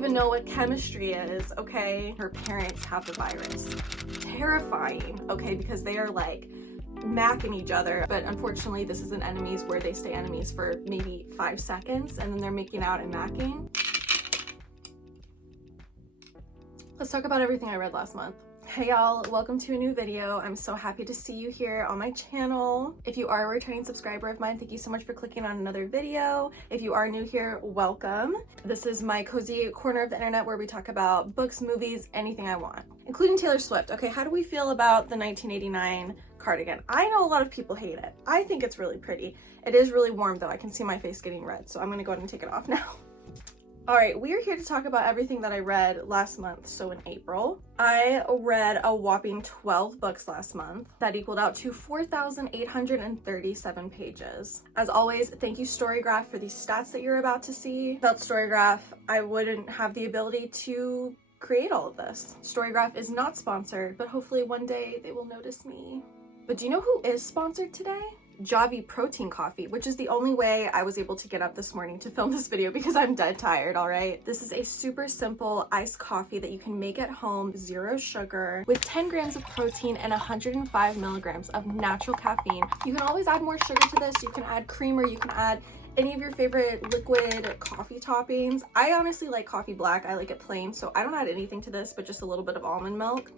even know what chemistry is, okay? Her parents have the virus. Terrifying, okay, because they are like macking each other, but unfortunately this isn't enemies where they stay enemies for maybe 5 seconds and then they're making out and macking. Let's talk about everything I read last month. Hey y'all, welcome to a new video. I'm so happy to see you here on my channel. If you are a returning subscriber of mine, thank you so much for clicking on another video. If you are new here, welcome. This is my cozy corner of the internet where we talk about books, movies, anything I want, including Taylor Swift. Okay, how do we feel about the 1989 cardigan? I know a lot of people hate it. I think it's really pretty. It is really warm though. I can see my face getting red, so I'm gonna go ahead and take it off now. All right, we are here to talk about everything that I read last month. So in April, I read a whopping 12 books last month. That equaled out to 4,837 pages. As always, thank you Storygraph for these stats that you're about to see. Without Storygraph, I wouldn't have the ability to create all of this. Storygraph is not sponsored, but hopefully one day they will notice me. But do you know who is sponsored today? Javvy protein coffee, which is the only way I was able to get up this morning to film this video because I'm dead tired, all right? This is a super simple iced coffee that you can make at home, 0 sugar, with 10 grams of protein and 105 milligrams of natural caffeine. You can always add more sugar to this. You can add creamer, you can add any of your favorite liquid coffee toppings. I honestly like coffee black. I like it plain, so I don't add anything to this, but just a little bit of almond milk.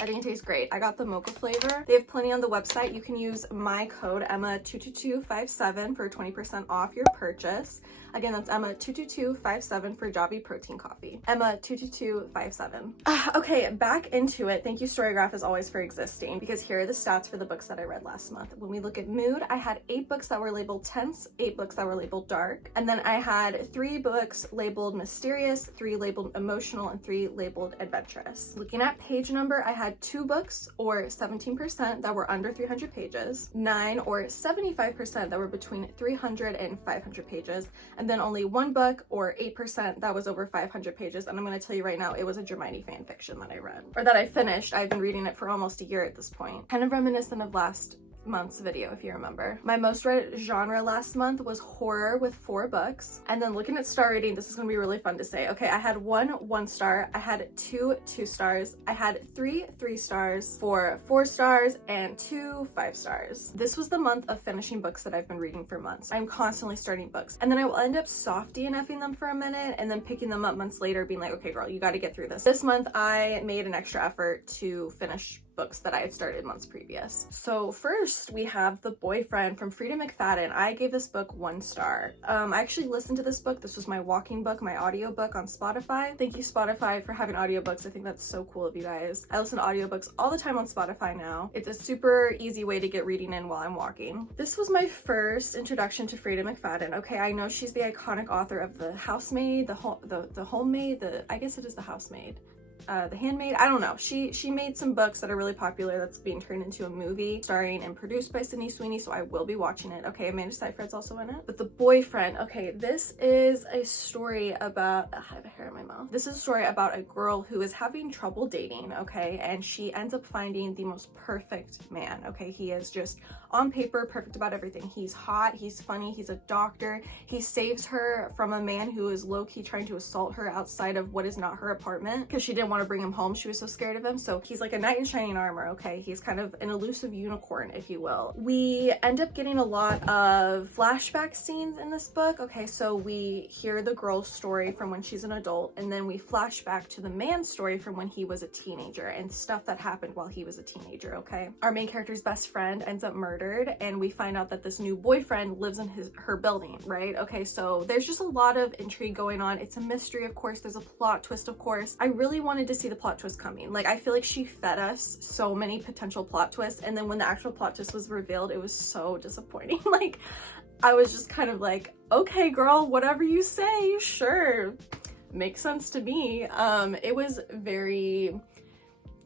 I think it tastes great. I got the mocha flavor. They have plenty on the website. You can use my code Emma22257 for 20% off your purchase. Again, that's Emma22257 for Javvy protein coffee. Emma22257. Okay, back into it. Thank you Storygraph as always for existing, because here are the stats for the books that I read last month. When we look at mood, I had 8 books that were labeled tense, 8 books that were labeled dark, and then I had 3 books labeled mysterious, 3 labeled emotional, and 3 labeled adventurous. Looking at page number, I had 2 books or 17% that were under 300 pages, 9 or 75% that were between 300 and 500 pages, and then only 1 book or 8% that was over 500 pages. And I'm going to tell you right now, it was a Dramione fan fiction that I read, or that I finished. I've been reading it for almost a year at this point. Kind of reminiscent of last month's video, if you remember. My most read genre last month was horror with 4 books. And then looking at star rating, this is gonna be really fun to say. Okay, I had 1 1-star, I had 2 2-stars, I had 3 3-stars, 4 4-stars, and 2 5-stars. This was the month of finishing books that I've been reading for months. I'm constantly starting books, and then I will end up soft DNFing them for a minute and then picking them up months later being like, okay girl, you got to get through this. This month I made an extra effort to finish books that I had started months previous. So first we have The Boyfriend from Frieda McFadden. I gave this book 1 star. I actually listened to this book. This was my walking book, my audio book on Spotify. Thank you Spotify for having audiobooks. I think that's so cool of you guys. I listen to audiobooks all the time on Spotify now. It's a super easy way to get reading in while I'm walking. This was my first introduction to Frieda McFadden. Okay, I know she's the iconic author of The Housemaid, the Homemaid, I guess it is The Housemaid. The Handmaid, I don't know. She made some books that are really popular that's being turned into a movie starring and produced by Sydney Sweeney, so I will be watching it. Okay, Amanda Seyfried's also in it. But The Boyfriend, okay, this is a story about, I have a hair in my mouth. This is a story about a girl who is having trouble dating, okay, and she ends up finding the most perfect man, okay? He is just on paper perfect about everything. He's hot, he's funny, he's a doctor. He saves her from a man who is low-key trying to assault her outside of what is not her apartment because she didn't want to bring him home. She was so scared of him. So he's like a knight in shining armor, okay? He's kind of an elusive unicorn, if you will. We end up getting a lot of flashback scenes in this book. Okay, so we hear the girl's story from when she's an adult, and then we flash back to the man's story from when he was a teenager and stuff that happened while he was a teenager, okay? Our main character's best friend ends up murdered, and we find out that this new boyfriend lives in her building, right? Okay, so there's just a lot of intrigue going on. It's a mystery, of course. There's a plot twist, of course. I really wanted to see the plot twist coming. Like, I feel like she fed us so many potential plot twists, and then when the actual plot twist was revealed, it was so disappointing. Like, I was just kind of like, okay girl, whatever you say, sure, makes sense to me. It was very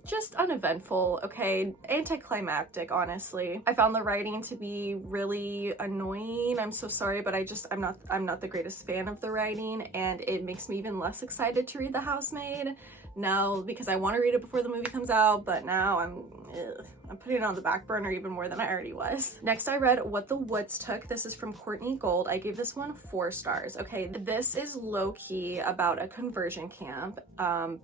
just uneventful, okay? Anticlimactic, honestly. I found the writing to be really annoying. I'm so sorry, but I'm not the greatest fan of the writing, and it makes me even less excited to read The Housemaid now, because I want to read it before the movie comes out, but now I'm putting it on the back burner even more than I already was. Next, I read What the Woods Took. This is from Courtney Gould. I gave this one 4 stars. Okay, this is low-key about a conversion camp,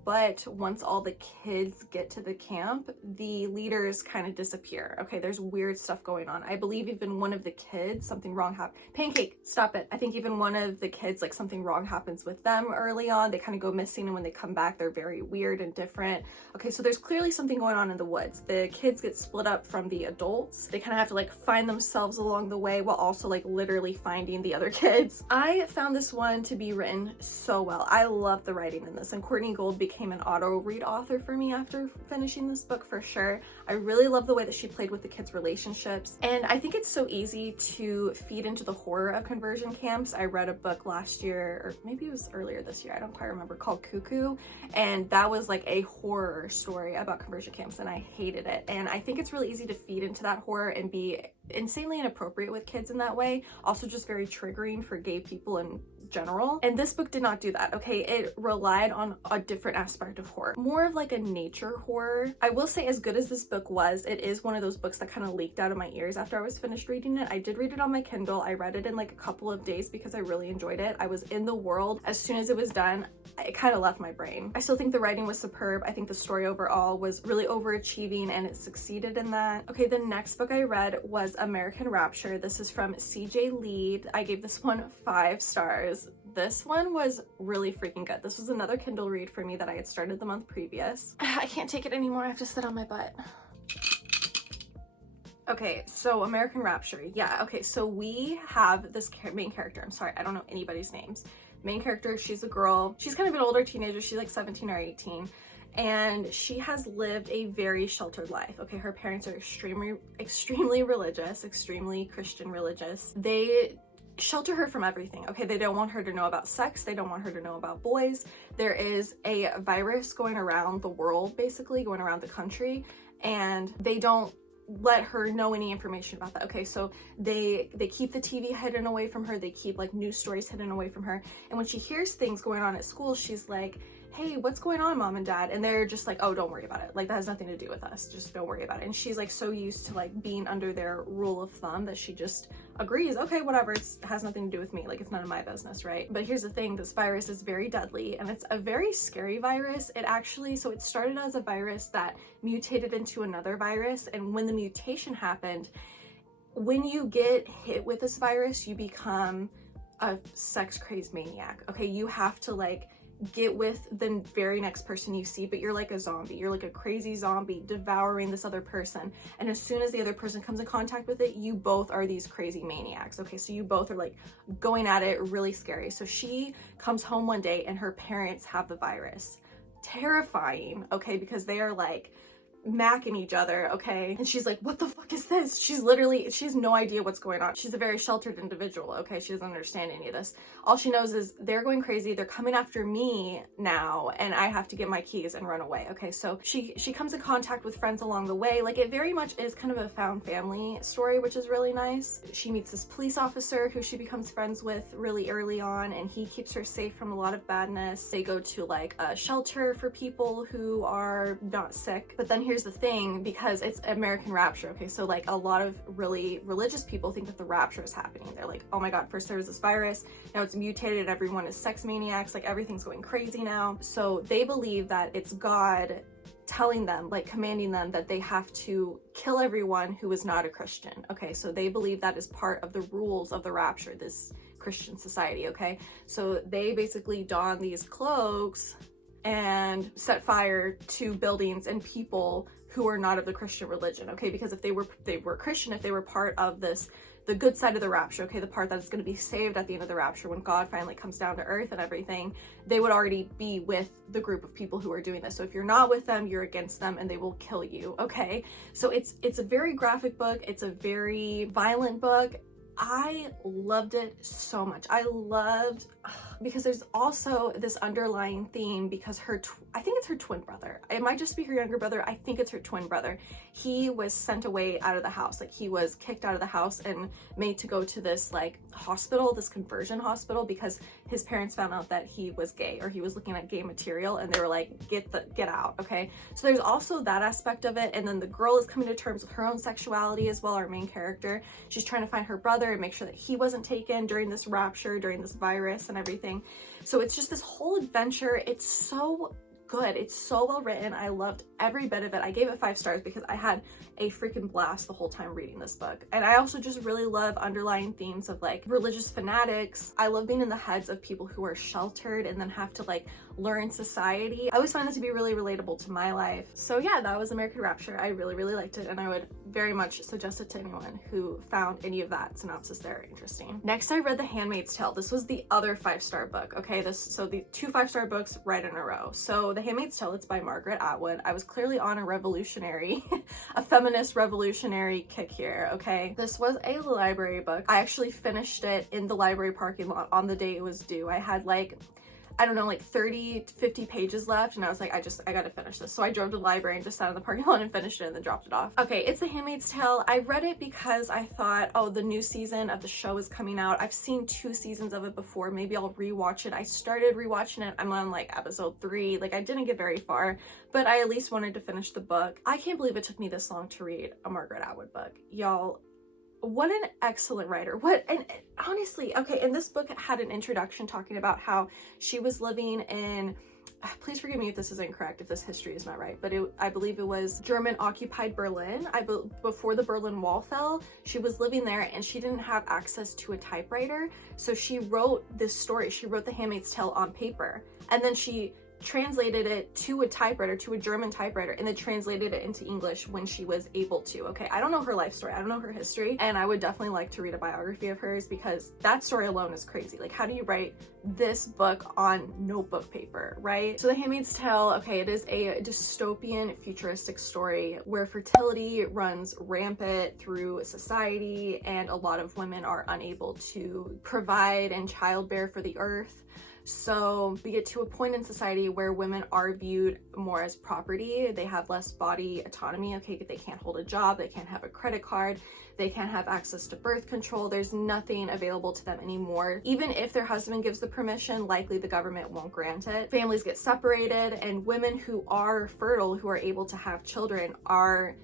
but once all the kids get to the camp, the leaders kind of disappear. Okay, there's weird stuff going on. I believe even one of the kids, something wrong happened. Pancake, stop it. I think even one of the kids, like something wrong happens with them early on. They kind of go missing, and when they come back, they're very weird and different. Okay, so there's clearly something going on in the woods. The kids get split up from the adults. They kind of have to like find themselves along the way while also like literally finding the other kids. I found this one to be written so well. I love the writing in this, and Courtney Gould became an auto read author for me after finishing this book for sure. I really love the way that she played with the kids' relationships, and I think it's so easy to feed into the horror of conversion camps. I read a book last year, or maybe it was earlier this year, I don't quite remember, called Cuckoo, and that was like a horror story about conversion camps, and I hated it. And I think it's really easy to feed into that horror and be insanely inappropriate with kids in that way. Also just very triggering for gay people in general. And this book did not do that, okay? It relied on a different aspect of horror, more of like a nature horror. I will say, as good as this book was, it is one of those books that kind of leaked out of my ears after I was finished reading it. I did read it on my Kindle. I read it in like a couple of days because I really enjoyed it. I was in the world. As soon as it was done, it kind of left my brain. I still think the writing was superb. I think the story overall was really overachieving, and it succeeded in that. Okay, the next book I read was American Rapture. This is from CJ Leede. I gave this one 5 stars. This one was really freaking good. This was another Kindle read for me that I had started the month previous. I can't take it anymore. I have to sit on my butt. Okay, so American Rapture. Yeah, okay, so we have this main character. I'm sorry, I don't know anybody's names. Main character, she's a girl. She's kind of an older teenager. She's like 17 or 18. And she has lived a very sheltered life. Okay, her parents are extremely religious, extremely Christian religious. They shelter her from everything. Okay, they don't want her to know about sex. They don't want her to know about boys. There is a virus going around the world, basically going around the country, and they don't let her know any information about that. Okay, so they keep the TV hidden away from her. They keep like news stories hidden away from her. And when she hears things going on at school, she's like, hey, what's going on, mom and dad? And they're just like, oh, don't worry about it. Like, that has nothing to do with us. Just don't worry about it. And she's like so used to like being under their rule of thumb that she just agrees, okay, whatever, it has nothing to do with me. Like, it's none of my business, right? But here's the thing, this virus is very deadly, and it's a very scary virus. So it started as a virus that mutated into another virus. And when the mutation happened, when you get hit with this virus, you become a sex crazed maniac. Okay, you have to like get with the very next person you see, but you're like a zombie. You're like a crazy zombie devouring this other person. And as soon as the other person comes in contact with it, you both are these crazy maniacs. Okay, so you both are like going at it, really scary. So she comes home one day and her parents have the virus. Terrifying, okay, because they are like macking each other, okay? And she's like, what the fuck is this? She has no idea what's going on. She's a very sheltered individual, okay? She doesn't understand any of this. All she knows is they're going crazy, they're coming after me now, and I have to get my keys and run away, okay? So she comes in contact with friends along the way. Like, it very much is kind of a found family story, which is really nice. She meets this police officer who she becomes friends with really early on, and he keeps her safe from a lot of badness. They go to like a shelter for people who are not sick. But then here's the thing, because it's American Rapture, okay, so like a lot of really religious people think that the rapture is happening. They're like, oh my god, first there was this virus, now it's mutated, everyone is sex maniacs, like everything's going crazy now. So they believe that it's God telling them, like commanding them, that they have to kill everyone who is not a Christian. Okay, so they believe that is part of the rules of the rapture, this Christian society, okay? So they basically don these cloaks and set fire to buildings and people who are not of the Christian religion, okay? Because if they were Christian, if they were part of this, the good side of the rapture, okay, the part that is going to be saved at the end of the rapture when God finally comes down to earth and everything, they would already be with the group of people who are doing this. So if you're not with them, you're against them, and they will kill you, okay? So it's a very graphic book. It's a very violent book. I loved it so much. I loved, because there's also this underlying theme, because I think it's her twin brother. It might just be her younger brother. I think it's her twin brother. He was sent away out of the house. Like, he was kicked out of the house and made to go to this like hospital, this conversion hospital, because his parents found out that he was gay, or he was looking at gay material, and they were like, get out, okay? So there's also that aspect of it. And then the girl is coming to terms with her own sexuality as well, our main character. She's trying to find her brother and make sure that he wasn't taken during this rapture, during this virus and everything. So it's just this whole adventure. It's so good. It's so well written. I loved every bit of it. I gave it 5 stars because I had a freaking blast the whole time reading this book. And I also just really love underlying themes of like religious fanatics. I love being in the heads of people who are sheltered and then have to like learn society. I always find that to be really relatable to my life. So yeah, that was American Rapture. I really, really liked it, and I would very much suggest it to anyone who found any of that synopsis there interesting. Next, I read The Handmaid's Tale. This was the other 5-star book. Okay, so the 2 5-star books right in a row. So The Handmaid's Tale, it's by Margaret Atwood. I was clearly on a revolutionary, a feminist revolutionary kick here, okay? This was a library book. I actually finished it in the library parking lot on the day it was due. I had like, I don't know, like 30 to 50 pages left, and I was like, I gotta finish this. So I drove to the library and just sat in the parking lot and finished it and then dropped it off. Okay, it's The Handmaid's Tale. I read it because I thought, oh, the new season of the show is coming out. I've seen 2 seasons of it before. Maybe I'll rewatch it. I started rewatching it. I'm on like episode 3. Like, I didn't get very far, but I at least wanted to finish the book. I can't believe it took me this long to read a Margaret Atwood book. Y'all, what an excellent writer. And honestly, okay, and this book had an introduction talking about how she was living in, please forgive me if this is incorrect, if this history is not right, but I believe it was German occupied Berlin. Before the Berlin Wall fell, she was living there and she didn't have access to a typewriter. So she wrote this story. She wrote The Handmaid's Tale on paper, and then she translated it to a typewriter, to a German typewriter, and then translated it into English when she was able to. Okay, I don't know her life story, I don't know her history, and I would definitely like to read a biography of hers, because that story alone is crazy. Like, how do you write this book on notebook paper, right? So The Handmaid's Tale, okay, it is a dystopian futuristic story where fertility runs rampant through society, and a lot of women are unable to provide and childbear for the earth. So we get to a point in society where women are viewed more as property. They have less body autonomy. Okay, they can't hold a job, they can't have a credit card, they can't have access to birth control. There's nothing available to them anymore. Even if their husband gives the permission, likely the government won't grant it. Families get separated, and women who are fertile, who are able to have children, are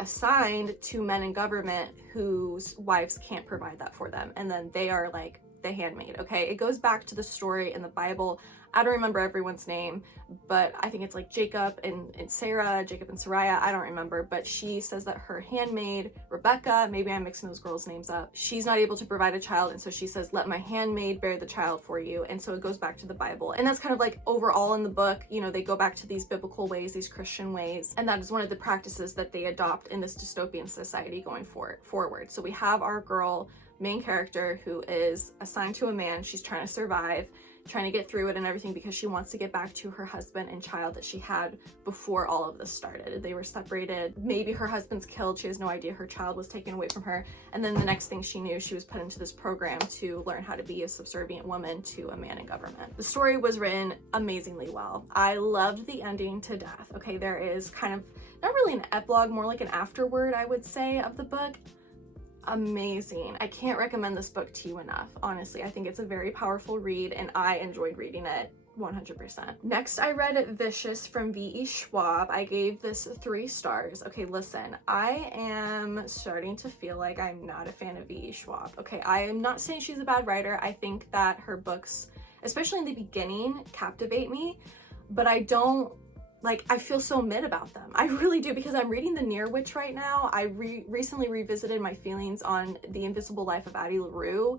assigned to men in government whose wives can't provide that for them. And then they are like the handmaid, okay? It goes back to the story in the Bible. I don't remember everyone's name, but I think it's like Jacob and Sarah, Jacob and Sariah, I don't remember, but she says that her handmaid, Rebecca, maybe I'm mixing those girls' names up, she's not able to provide a child, and so she says, let my handmaid bear the child for you. And so it goes back to the Bible. And that's kind of like overall in the book, you know, they go back to these biblical ways, these Christian ways, and that is one of the practices that they adopt in this dystopian society going forward. So we have our girl, main character, who is assigned to a man. She's trying to survive, trying to get through it and everything, because she wants to get back to her husband and child that she had before all of this started. They were separated. Maybe her husband's killed. She has no idea. Her child was taken away from her. And then the next thing she knew, she was put into this program to learn how to be a subservient woman to a man in government. The story was written amazingly well. I loved the ending to death. Okay, there is kind of not really an epilogue, more like an afterword, I would say, of the book. Amazing. I can't recommend this book to you enough. Honestly, I think it's a very powerful read, and I enjoyed reading it 100%. Next, I read Vicious from V.E. Schwab. I gave this 3 stars. Okay, listen, I am starting to feel like I'm not a fan of V.E. Schwab. Okay, I am not saying she's a bad writer. I think that her books, especially in the beginning, captivate me, but I don't, like, I feel so mid about them. I really do, because I'm reading The Near Witch right now. I recently revisited my feelings on The Invisible Life of Addie LaRue.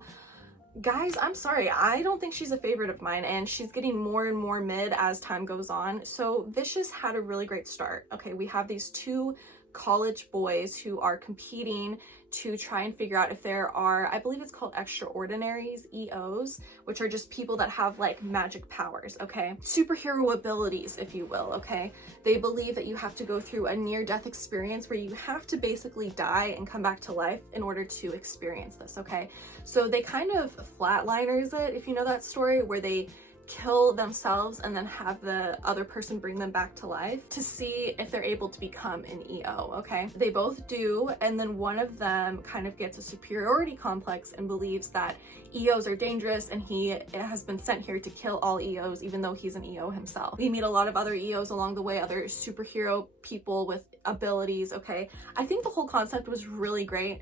Guys, I'm sorry, I don't think she's a favorite of mine, and she's getting more and more mid as time goes on. So Vicious had a really great start. Okay, we have these 2 college boys who are competing to try and figure out if there are, I believe it's called extraordinaries, EOs, which are just people that have like magic powers, okay? Superhero abilities, if you will, okay? They believe that you have to go through a near-death experience where you have to basically die and come back to life in order to experience this, okay? So they kind of flatliners it, if you know that story, where they kill themselves and then have the other person bring them back to life to see if they're able to become an EO, okay? They both do, and then one of them kind of gets a superiority complex and believes that EOs are dangerous and he has been sent here to kill all EOs even though he's an EO himself. We meet a lot of other EOs along the way, other superhero people with abilities, okay? I think the whole concept was really great.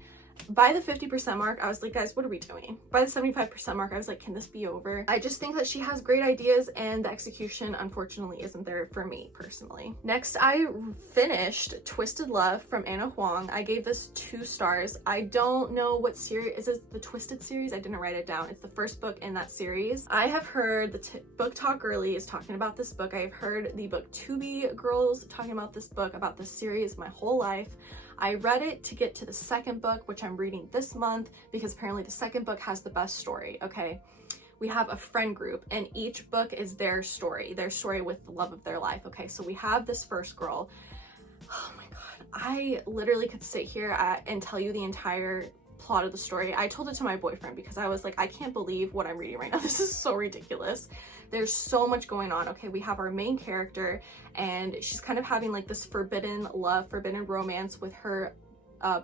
By the 50% mark, I was like, guys, what are we doing? By the 75% mark, I was like, can this be over? I just think that she has great ideas and the execution, unfortunately, isn't there for me personally. Next, I finished Twisted Love from Anna Huang. I gave this 2 stars. I don't know what series, is it the Twisted series? I didn't write it down. It's the first book in that series. I have heard the Book Talk Girly is talking about this book. I have heard the Booktube girls talking about this book, about this series my whole life. I read it to get to the second book, which I'm reading this month, because apparently the second book has the best story, okay? We have a friend group, and each book is their story with the love of their life, okay? So we have this first girl. Oh my God, I literally could sit here and tell you the entire plot of the story. I told it to my boyfriend because I was like, I can't believe what I'm reading right now. This is so ridiculous. There's so much going on. Okay, we have our main character and she's kind of having like this forbidden love, forbidden romance with her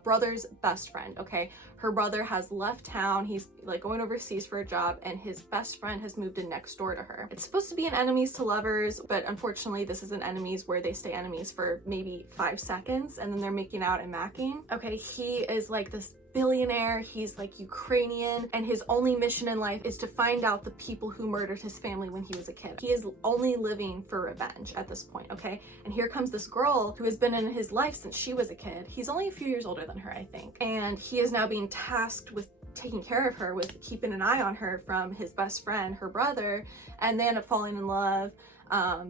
brother's best friend, okay? Her brother has left town. He's like going overseas for a job and his best friend has moved in next door to her. It's supposed to be an enemies to lovers, but unfortunately this isn't enemies where they stay enemies for maybe 5 seconds and then they're making out and macking. Okay, he is like this billionaire, he's like Ukrainian, and his only mission in life is to find out the people who murdered his family when he was a kid. He is only living for revenge at this point, okay? And here comes this girl who has been in his life since she was a kid. He's only a few years older than her, I think. And he is now being tasked with taking care of her, with keeping an eye on her from his best friend, her brother, and they end up falling in love.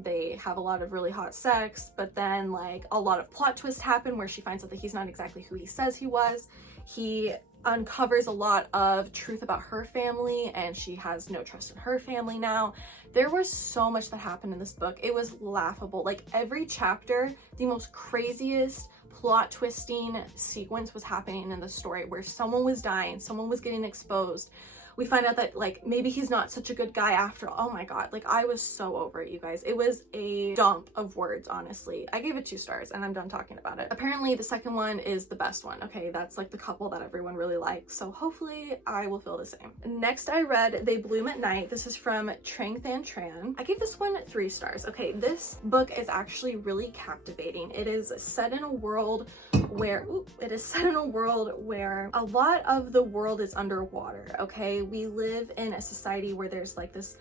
They have a lot of really hot sex, but then like a lot of plot twists happen where she finds out that he's not exactly who he says he was. He uncovers a lot of truth about her family and she has no trust in her family now. There was so much that happened in this book. It was laughable. Like every chapter, the most craziest plot twisting sequence was happening in the story where someone was dying, someone was getting exposed. We find out that like maybe he's not such a good guy after all. Oh my God, like I was so over it, you guys. It was a dump of words, honestly. I gave it 2 stars and I'm done talking about it. Apparently the second one is the best one, okay? That's like the couple that everyone really likes. So hopefully I will feel the same. Next I read They Bloom at Night. This is from Tran. I gave this one 3 stars. Okay, this book is actually really captivating. It is set in a world where, a lot of the world is underwater, okay? We live in a society where there's like this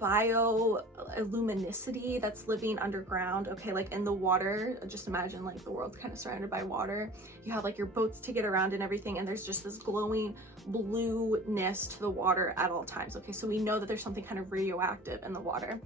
bioluminescence that's living underground, okay, like in the water. Just imagine like the world's kind of surrounded by water. You have like your boats to get around and everything, and there's just this glowing blueness to the water at all times, okay? So we know that there's something kind of radioactive in the water.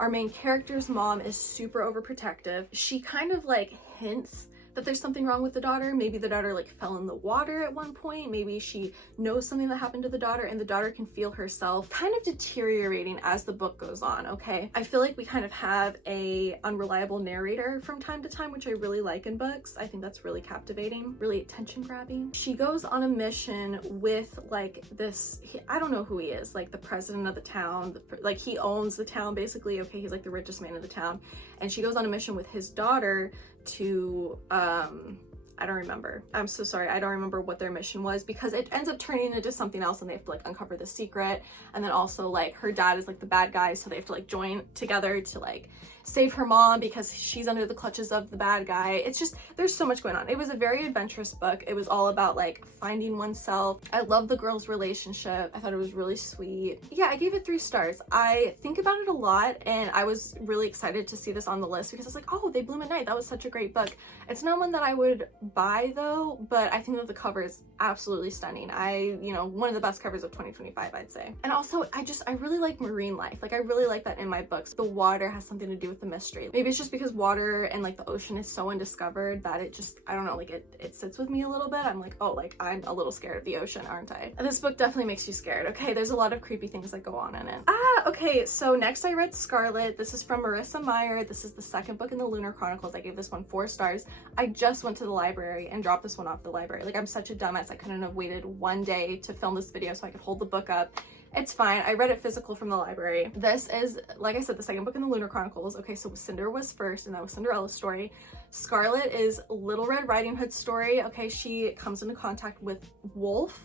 Our main character's mom is super overprotective. She kind of like hints that there's something wrong with the daughter. Maybe the daughter like fell in the water at one point. Maybe she knows something that happened to the daughter and the daughter can feel herself kind of deteriorating as the book goes on, okay? I feel like we kind of have a unreliable narrator from time to time, which I really like in books. I think that's really captivating, really attention grabbing. She goes on a mission with like this, I don't know who he is, like the president of the town, like he owns the town basically, okay? He's like the richest man in the town. And she goes on a mission with his daughter to I don't remember. I'm so sorry. I don't remember what their mission was because it ends up turning into something else and they have to like uncover the secret. And then also like her dad is like the bad guy, so they have to like join together to like save her mom because she's under the clutches of the bad guy. It's just, there's so much going on. It was a very adventurous book. It was all about like finding oneself. I love the girls' relationship. I thought it was really sweet. Yeah, I gave it 3 stars. I think about it a lot and I was really excited to see this on the list because I was like, oh, They Bloom at Night. That was such a great book. It's not one that I would buy though, but I think that the cover is absolutely stunning. One of the best covers of 2025, I'd say. And also, I really like marine life. Like, I really like that in my books. The water has something to do with the mystery. Maybe it's just because water and like the ocean is so undiscovered that it just, I don't know, like it sits with me a little bit. I'm like, oh, like I'm a little scared of the ocean, aren't I? And this book definitely makes you scared, okay? There's a lot of creepy things that go on in it. Okay, so next I read Scarlet. This is from Marissa Meyer. This is the second book in the Lunar Chronicles. I gave this one 4 stars. I just went to the library and dropped this one off the library. Like, I'm such a dumbass. I couldn't have waited one day to film this video so I could hold the book up. It's fine. I read it physical from the library. This is, like I said, the second book in the Lunar Chronicles. Okay, so Cinder was first, and that was Cinderella's story. Scarlet is Little Red Riding Hood's story. Okay, she comes into contact with Wolf,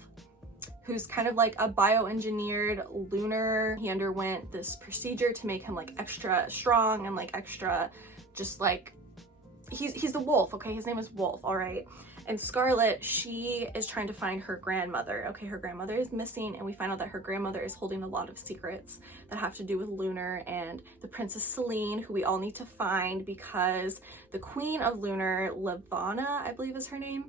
who's kind of like a bioengineered lunar. He underwent this procedure to make him like extra strong and like extra, just like, he's the wolf, okay? His name is Wolf, all right? And Scarlet, she is trying to find her grandmother. Okay, her grandmother is missing, and we find out that her grandmother is holding a lot of secrets that have to do with Lunar and the Princess Serene, who we all need to find because the Queen of Lunar, Levana, I believe is her name,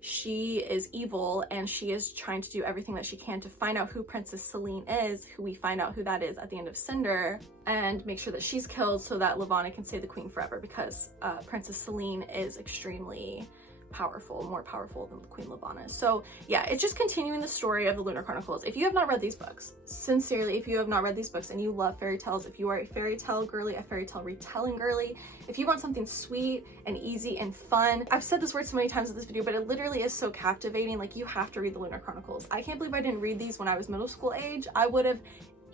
she is evil, and she is trying to do everything that she can to find out who Princess Serene is, who we find out who that is at the end of Cinder, and make sure that she's killed so that Levana can stay the queen forever, because Princess Serene is extremely powerful, more powerful than Queen Levana. So yeah, it's just continuing the story of the Lunar Chronicles. If you have not read these books, sincerely, if you have not read these books and you love fairy tales, if you are a fairy tale girly, a fairy tale retelling girly, if you want something sweet and easy and fun, I've said this word so many times in this video, but it literally is so captivating. Like, you have to read the Lunar Chronicles. I can't believe I didn't read these when I was middle school age. I would have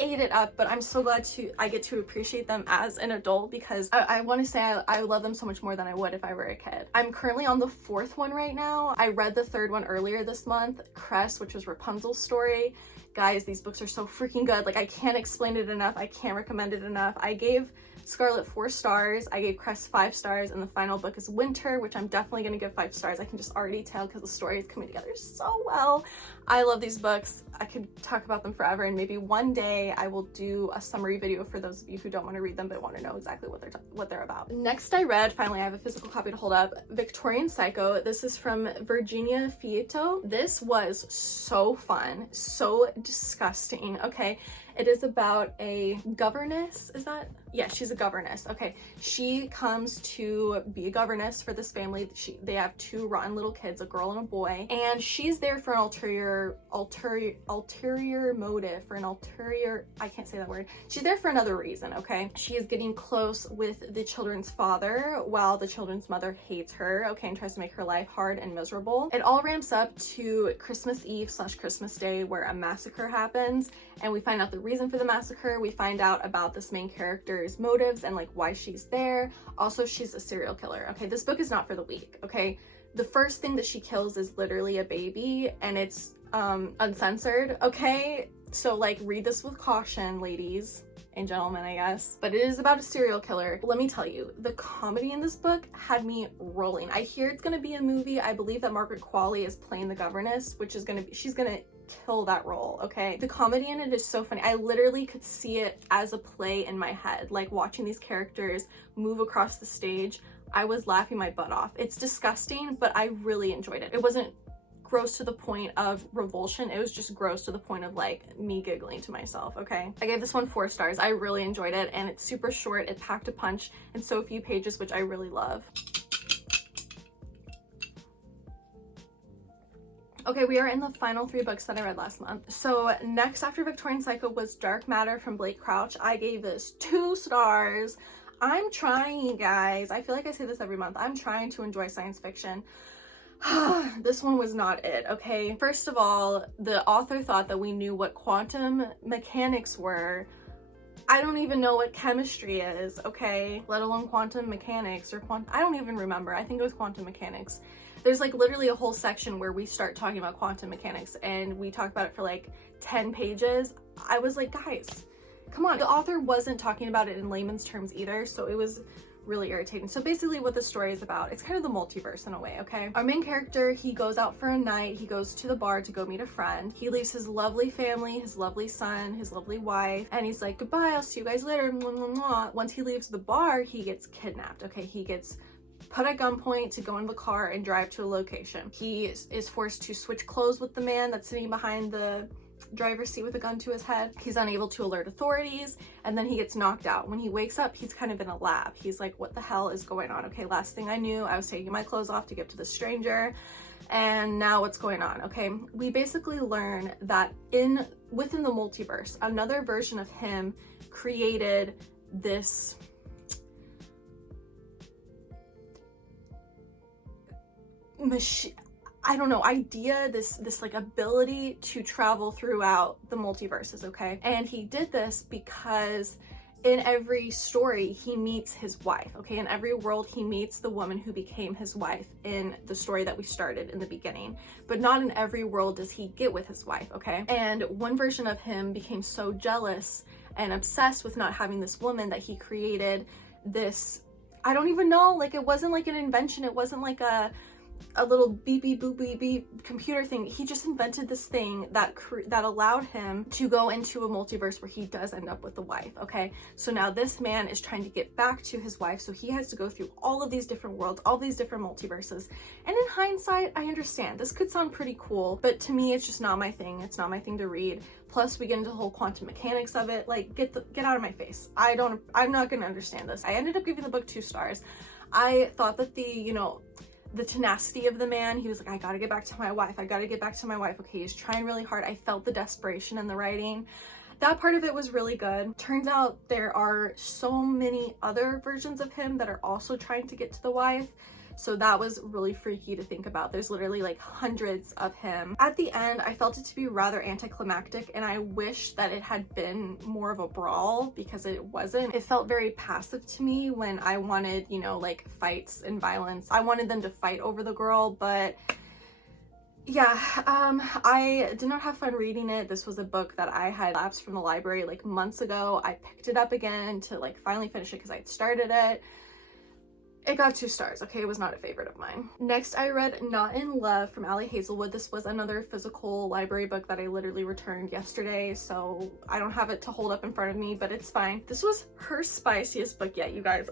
ate it up, but I'm so glad I get to appreciate them as an adult, because I want to say I love them so much more than I would if I were a kid. I'm currently on the 4th one right now. I read the 3rd one earlier this month, Cress, which was Rapunzel's story. Guys, these books are so freaking good. Like, I can't explain it enough. I can't recommend it enough. I gave Scarlet 4 stars. I gave Cress 5 stars, and the final book is Winter, which I'm definitely going to give 5 stars. I can just already tell because the story is coming together so well. I love these books. I could talk about them forever, and maybe one day I will do a summary video for those of you who don't want to read them but want to know exactly what they're about. Next I read, finally I have a physical copy to hold up, Victorian Psycho. This is from Virginia Feito. This was so fun, so disgusting. Okay, it is about a governess, is that? Yeah, she's a governess. Okay, she comes to be a governess for this family. They have 2 rotten little kids, a girl and a boy, and she's there for an ulterior motive, for an ulterior, I can't say that word. She's there for another reason, okay? She is getting close with the children's father while the children's mother hates her, okay, and tries to make her life hard and miserable. It all ramps up to Christmas Eve / Christmas Day, where a massacre happens, and we find out the reason for the massacre. We find out about this main character's motives and like why she's there. Also, she's a serial killer. Okay, this book is not for the weak, okay? The first thing that she kills is literally a baby, and it's uncensored, okay? So like, read this with caution, ladies and gentlemen, I guess. But it is about a serial killer. Let me tell you, the comedy in this book had me rolling. I hear it's gonna be a movie. I believe that Margaret Qualley is playing the governess, which is she's gonna kill that role, okay? The comedy in it is so funny. I literally could see it as a play in my head, like watching these characters move across the stage. I was laughing my butt off. It's disgusting, but I really enjoyed it. It wasn't gross to the point of revulsion. It was just gross to the point of like me giggling to myself, okay? I gave this one 4 stars. I really enjoyed it, and it's super short. It packed a punch in so few pages, which I really love. Okay, we are in the final 3 books that I read last month. So next after Victorian Psycho was Dark Matter from Blake Crouch. I gave this 2 stars. I'm trying, guys. I feel like I say this every month. I'm trying to enjoy science fiction. This one was not it, okay? First of all, the author thought that we knew what quantum mechanics were. I don't even know what chemistry is, okay? Let alone quantum mechanics or I don't even remember. I think it was quantum mechanics. There's like literally a whole section where we start talking about quantum mechanics, and we talk about it for like 10 pages. I was like, guys, come on. The author wasn't talking about it in layman's terms either, so it was really irritating. So basically what the story is about, it's kind of the multiverse in a way, okay? Our main character, he goes out for a night. He goes to the bar to go meet a friend. He leaves his lovely family, his lovely son, his lovely wife, and he's like, goodbye, I'll see you guys later. Mwah, mwah, mwah. Once he leaves the bar, he gets kidnapped, okay? He gets put at gunpoint to go in the car and drive to a location. He is forced to switch clothes with the man that's sitting behind the driver's seat with a gun to his head. He's unable to alert authorities, and then he gets knocked out. When he wakes up, he's kind of in a lab. He's like, what the hell is going on? Okay, last thing I knew, I was taking my clothes off to give to the stranger, and now what's going on? Okay, we basically learn that within the multiverse, another version of him created this idea, this like ability to travel throughout the multiverses, okay? And he did this because in every story he meets his wife, okay? In every world he meets the woman who became his wife in the story that we started in the beginning, but not in every world does he get with his wife, okay? And one version of him became so jealous and obsessed with not having this woman that he created this, I don't even know, like it wasn't like an invention, it wasn't like a little beep beep boop beep beep computer thing. He just invented this thing that allowed him to go into a multiverse where he does end up with the wife, okay? So now this man is trying to get back to his wife, so he has to go through all of these different worlds, all these different multiverses. And in hindsight, I understand this could sound pretty cool, but to me it's just not my thing. It's not my thing to read. Plus we get into the whole quantum mechanics of it. Like, get out of my face. I'm not gonna understand this. I ended up giving the book 2 stars. I thought that the tenacity of the man, he was like, I gotta get back to my wife, I gotta get back to my wife. Okay, he's trying really hard. I felt the desperation in the writing. That part of it was really good. Turns out there are so many other versions of him that are also trying to get to the wife. So that was really freaky to think about. There's literally like hundreds of him. At the end, I felt it to be rather anticlimactic, and I wish that it had been more of a brawl because it wasn't. It felt very passive to me when I wanted, like fights and violence. I wanted them to fight over the girl, but yeah, I did not have fun reading it. This was a book that I had lapsed from the library like months ago. I picked it up again to like finally finish it because I had started it. It got 2 stars, okay? It was not a favorite of mine. Next, I read Not in Love from Ali Hazelwood. This was another physical library book that I literally returned yesterday, so I don't have it to hold up in front of me, but it's fine. This was her spiciest book yet, you guys.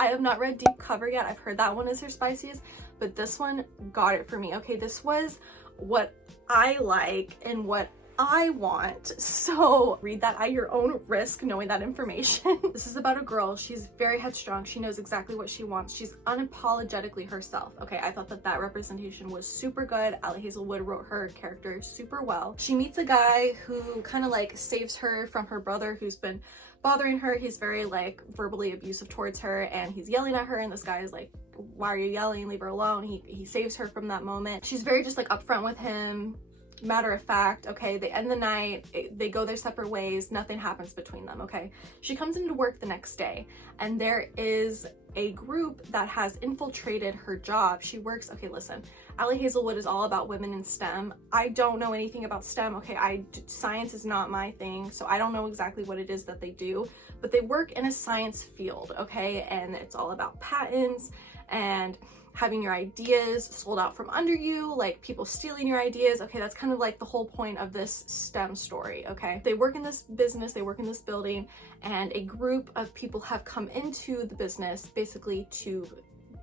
I have not read Deep Cover yet. I've heard that one is her spiciest, but this one got it for me. Okay, this was what I like and what I want, so read that at your own risk, knowing that information. This is about a girl. She's very headstrong. She knows exactly what she wants. She's unapologetically herself. Okay, I thought that representation was super good. Ali Hazelwood wrote her character super well. She meets a guy who kind of like saves her from her brother who's been bothering her. He's very like verbally abusive towards her, and he's yelling at her, and this guy is like, why are you yelling? Leave her alone. He saves her from that moment. She's very just like upfront with him, matter of fact. Okay, they end the night, they go their separate ways, nothing happens between them. Okay, she comes into work the next day, and there is a group that has infiltrated her job. She works, okay, listen, Ali Hazelwood is all about women in STEM. I don't know anything about STEM, okay? Science is not my thing, so I don't know exactly what it is that they do, but they work in a science field, okay? And it's all about patents and having your ideas sold out from under you, like people stealing your ideas. Okay, that's kind of like the whole point of this STEM story, okay? They work in this business, they work in this building, and a group of people have come into the business basically to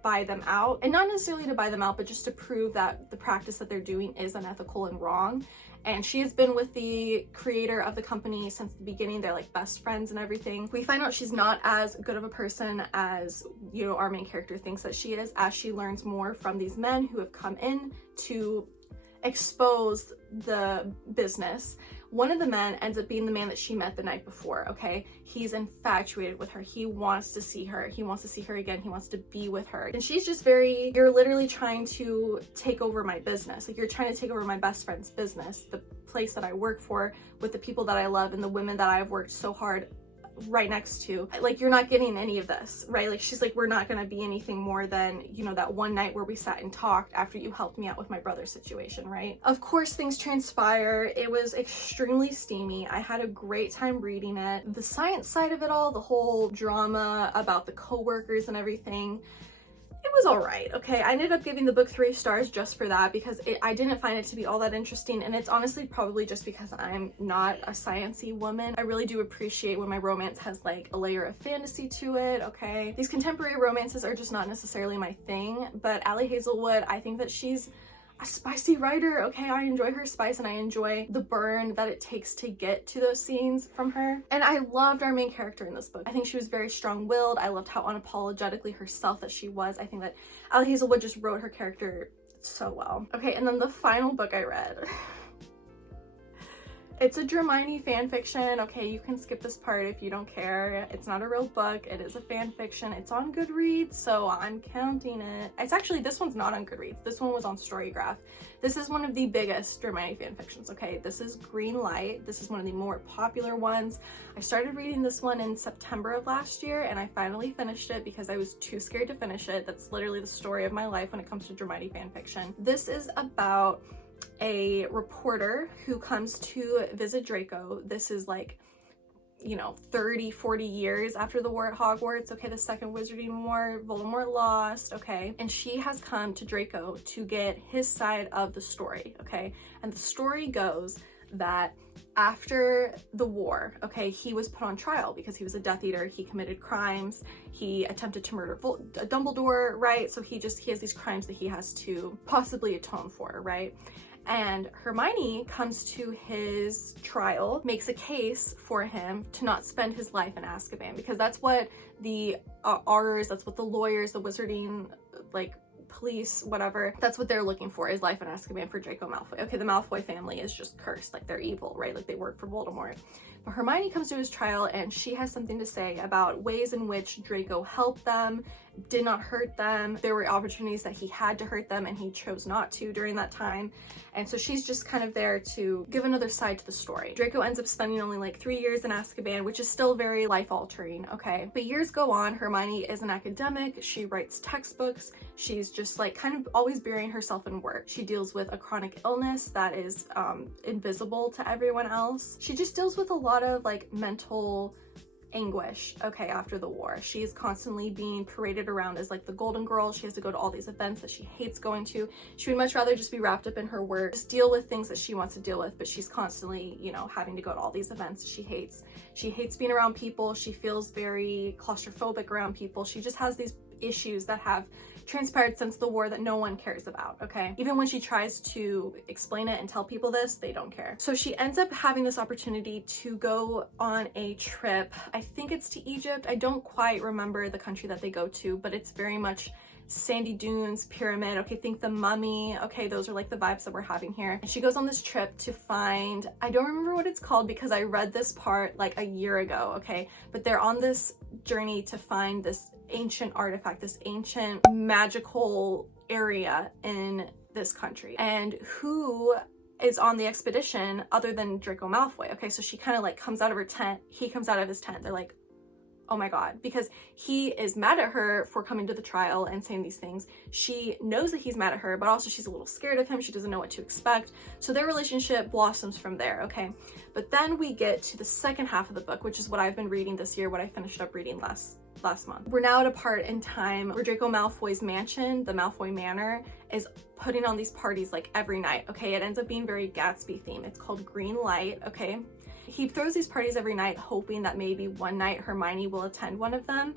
buy them out. And not necessarily to buy them out, but just to prove that the practice that they're doing is unethical and wrong. And she has been with the creator of the company since the beginning. They're like best friends and everything. We find out she's not as good of a person as, you know, our main character thinks that she is, as she learns more from these men who have come in to expose the business. One of the men ends up being the man that she met the night before, okay? He's infatuated with her. He wants to see her. He wants to see her again. He wants to be with her. And she's just very, you're literally trying to take over my business. Like, you're trying to take over my best friend's business, the place that I work for, with the people that I love and the women that I've worked so hard right next to. Like, you're not getting any of this, right? Like, she's like, we're not gonna be anything more than, you know, that one night where we sat and talked after you helped me out with my brother's situation, right? Of course, things transpire. It was extremely steamy. I had a great time reading it. The science side of it all, the whole drama about the co-workers and everything, it was all right. Okay, I ended up giving the book 3 stars just for that, because I didn't find it to be all that interesting, and it's honestly probably just because I'm not a sciencey woman. I really do appreciate when my romance has like a layer of fantasy to it. Okay, these contemporary romances are just not necessarily my thing, but Ali Hazelwood, I think that she's a spicy writer. Okay, I enjoy her spice and I enjoy the burn that it takes to get to those scenes from her. And I loved our main character in this book. I think she was very strong-willed. I loved how unapologetically herself that she was. I think that Ali Hazelwood just wrote her character so well. Okay, and then the final book I read. It's a Dramione fan fiction. Okay, you can skip this part if you don't care. It's not a real book. It is a fan fiction. It's on Goodreads, so I'm counting it. It's actually, this one's not on Goodreads. This one was on Storygraph. This is one of the biggest Dramione fan fictions, okay? This is Green Light. This is one of the more popular ones. I started reading this one in September of last year, and I finally finished it because I was too scared to finish it. That's literally the story of my life when it comes to Dramione fan fiction. This is about a reporter who comes to visit Draco. This is like, you know, 30-40 years after the war at Hogwarts. Okay, the Second Wizarding War, Voldemort lost. Okay, and she has come to Draco to get his side of the story. Okay, and the story goes that after the war, okay, he was put on trial because he was a Death Eater. He committed crimes. He attempted to murder Dumbledore, right? So he has these crimes that he has to possibly atone for, right? And Hermione comes to his trial, makes a case for him to not spend his life in Azkaban, because that's what the R's, that's what the lawyers, the wizarding, like, police, whatever, that's what they're looking for, is life in Azkaban for Draco Malfoy. Okay, the Malfoy family is just cursed, like they're evil, right? Like they work for Voldemort. But Hermione comes to his trial and she has something to say about ways in which Draco helped them, did not hurt them. There were opportunities that he had to hurt them and he chose not to during that time. And so she's just kind of there to give another side to the story. Draco ends up spending only like 3 years in Azkaban, which is still very life-altering, okay? But years go on. Hermione is an academic. She writes textbooks. She's just like kind of always burying herself in work. She deals with a chronic illness that is invisible to everyone else. She just deals with a lot of like mental anguish, okay, after the war. She's constantly being paraded around as like the golden girl. She has to go to all these events that she hates going to. She would much rather just be wrapped up in her work, just deal with things that she wants to deal with, but she's constantly, you know, having to go to all these events she hates. She hates being around people. She feels very claustrophobic around people. She just has these issues that have transpired since the war that no one cares about, okay? Even when she tries to explain it and tell people this, they don't care. So she ends up having this opportunity to go on a trip. I think it's to Egypt. I don't quite remember the country that they go to, but it's very much sandy dunes, pyramid, okay, think the Mummy, okay, those are like the vibes that we're having here. And she goes on this trip to find, I don't remember what it's called because I read this part like a year ago, okay, but they're on this journey to find this ancient artifact, this ancient magical area in this country. And who is on the expedition other than Draco Malfoy? Okay, so she kind of like comes out of her tent, he comes out of his tent, they're like, oh my god, because he is mad at her for coming to the trial and saying these things. She knows that he's mad at her, but also she's a little scared of him. She doesn't know what to expect. So their relationship blossoms from there, okay? But then we get to the second half of the book, which is what I've been reading this year, what I finished up reading last month. We're now at a part in time where Draco Malfoy's mansion, the Malfoy Manor, is putting on these parties like every night, okay? It ends up being very Gatsby themed. It's called Green Light, okay? He throws these parties every night, hoping that maybe one night Hermione will attend one of them.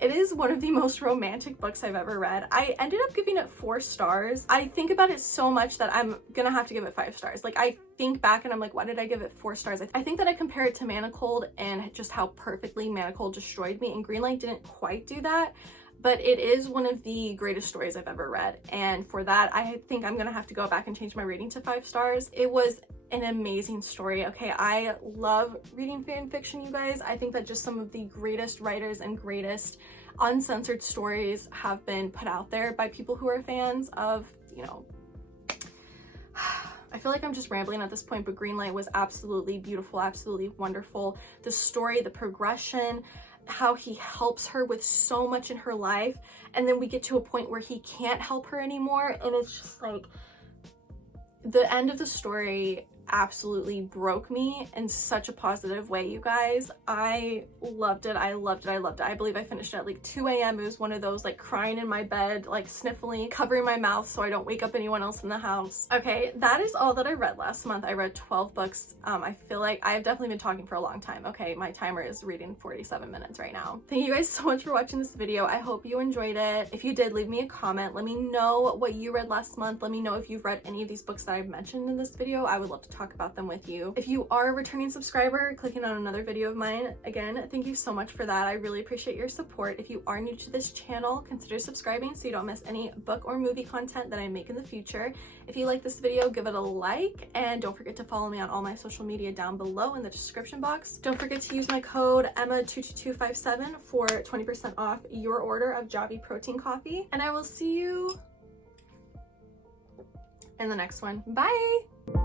It is one of the most romantic books I've ever read. I ended up giving it 4 stars. I think about it so much that I'm gonna have to give it 5 stars. Like, I think back and I'm like, why did I give it 4 stars? I think that I compare it to Manacled and just how perfectly Manacled destroyed me, and Greenlight didn't quite do that. But it is one of the greatest stories I've ever read. And for that, I think I'm gonna have to go back and change my rating to 5 stars. It was an amazing story, okay? I love reading fan fiction, you guys. I think that just some of the greatest writers and greatest uncensored stories have been put out there by people who are fans of, you know, I feel like I'm just rambling at this point, but Greenlight was absolutely beautiful, absolutely wonderful. The story, the progression, how he helps her with so much in her life, and then we get to a point where he can't help her anymore, and it's just like the end of the story. absolutely broke me in such a positive way, you guys. I loved it. I loved it. I loved it. I believe I finished it at like 2 a.m. It was one of those like crying in my bed, like sniffling, covering my mouth so I don't wake up anyone else in the house. Okay, that is all that I read last month. I read 12 books. I feel like I've definitely been talking for a long time. Okay, my timer is reading 47 minutes right now. Thank you guys so much for watching this video. I hope you enjoyed it. If you did, leave me a comment. Let me know what you read last month. Let me know if you've read any of these books that I've mentioned in this video. I would love to talk about them with you. If you are a returning subscriber, clicking on another video of mine, again, thank you so much for that. I really appreciate your support. If you are new to this channel, consider subscribing so you don't miss any book or movie content that I make in the future. If you like this video, give it a like, and don't forget to follow me on all my social media down below in the description box. Don't forget to use my code EMMA22257 for 20% off your order of Javvy protein coffee, and I will see you in the next one. Bye!